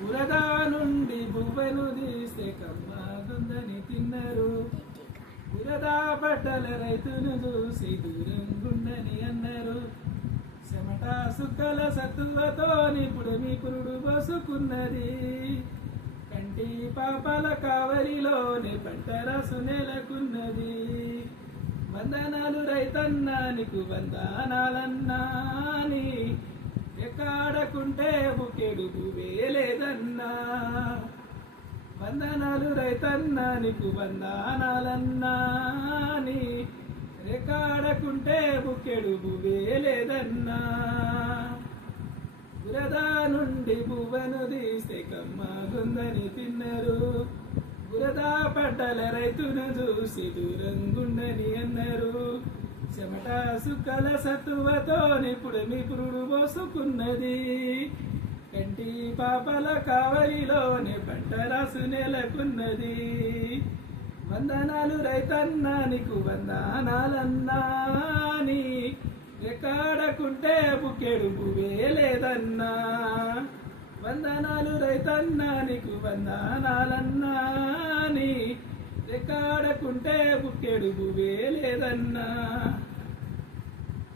బురదా నుండి బువ్వను తీస్తే కమ్మగుందని తిన్నరు. బురదా పడ్డల రైతును చూసి దూరంగుండని అన్నారు. చెమట సుక్కల సత్తువతోని పుడమి పురుడు పోసుకున్నది. కంటి పాపల కావలిలోని పంట రసు నెలకున్నది. వందనాలు రైతన్నా నీకు వందనాలన్నాని, ఎక్కడకుంటే బుకెడు వేలేదన్నా. వందనాలు రైతన్నా నీకు వందనాలన్నాని, ఎక్కడకుంటే బుకెడు వేలేదన్నా. బురదా నుండి బువ్వను తీస్తే కమ్మగుందని తిన్నరు. బురదా పడ్డల రైతును చూసి దూరంగుండని అన్నారు. చెమట సుక్కల సత్తువతోని పుడమి పురుడు పోసుకున్నది. కంటి పాపల కావలిలోని పంట రాసు నెలకున్నది. వందనాలు రైతన్నా నీకు వందనాలన్నాని, ఎక్కడకుంటే బుకెడు వేలేదన్నా. వందనాలు రైతన్నా నీకు వందనాలన్నాని, ఎక్కడకుంటే బుకెడు వేలేదన్నా.